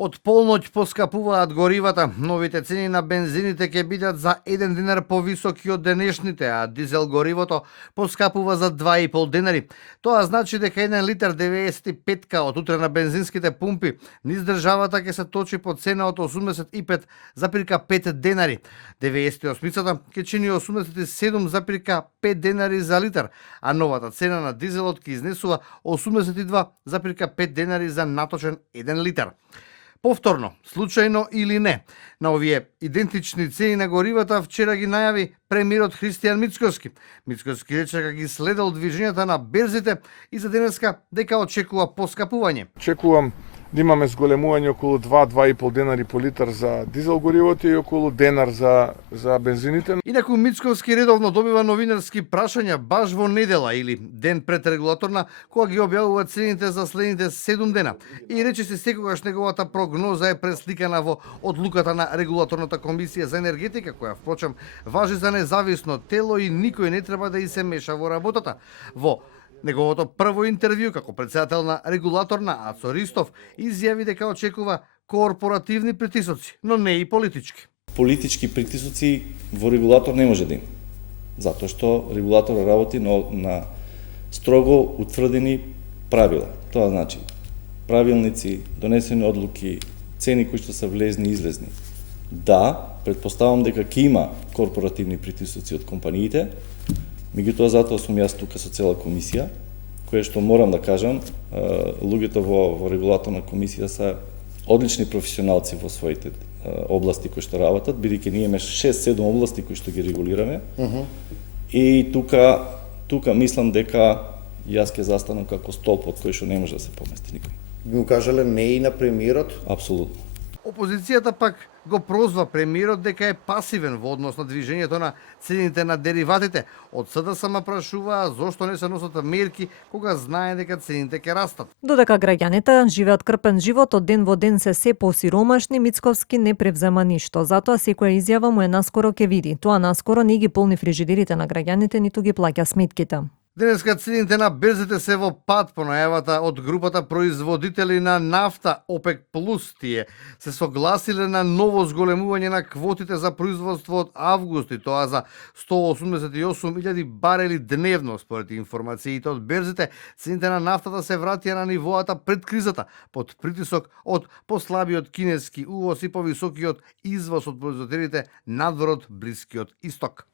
Од полноќ поскапуваат горивата. Новите цени на бензините ќе бидат за 1 динар повисоки од денешните, а дизел горивото поскапува за 2,5 денари. Тоа значи дека 1 литар 95 од утре на бензинските пумпи низ државата ќе се точи по цена од 85,5 денари. 98-цата ќе чини 87,5 денари за литар, а новата цена на дизелот ќе изнесува 82,5 денари за наточен 1 литар. Повторно, случајно или не, на овие идентични цени на горивата вчера ги најави премиерот Христијан Мицкоски. Мицкоски рече дека ги следел движењата на берзите и за денеска дека очекува поскапување. Очекувам да имаме зголемување околу 2-2,5 денари по литар за дизел горивото и околу денар за бензините. Инаку Мицковски редовно добива новинарски прашања баш во недела или ден пред регулаторна, кога ги објавува цените за следните 7 дена. И рече се секогаш неговата прогноза е пресликана во одлуката на регулаторната комисија за енергетика, која впрочем важи за независно тело и никој не треба да и се меша во работата. Во неговото прво интервју како председател на регулаторна Ацо Ристов изјави дека очекува корпоративни притисоци, но не и политички. Политички притисоци во регулатор не може да има, затоа што регулатор работи на строго утврдени правила. Тоа значи правилници, донесени одлуки, цени кои што се влезни и излезни. Да, предпоставам дека ќе има корпоративни притисоци од компаниите, меѓутоа затоа сум јас тука со цела комисија, која што морам да кажам, луѓето во регулаторна комисија се одлични професионалци во своите области кои што работат, бидејќи ние имаме 6-7 области кои што ги регулираме. И тука мислам дека јас ќе застанам како столб од кој што не може да се помести никој. Би му кажале не и на премиерот? Апсолутно. Опозицијата пак го прозва премиерот дека е пасивен во однос на движењето на цените на дериватите. Од СДСМ сама прашуваа зошто не се носат мерки кога знае дека цените ќе растат. Додека граѓаните живеат крпен живот, од ден во ден се посиромашни, Мицковски не превзема ништо. Затоа секоја изјава му е наскоро ќе види. Тоа наскоро не ги полни фрижидерите на граѓаните, ниту ги плаќа сметките. Денеска цените на берзите се во пад по најавата од групата производители на нафта ОПЕК+. Тие се согласиле на ново зголемување на квотите за производство од август, и тоа за 188.000 барели дневно. Според информациите од берзите, цените на нафтата се вратија на нивоата пред кризата, под притисок од послабиот кинески увоз и повисокиот извоз од производителите надвор од Блискиот Исток.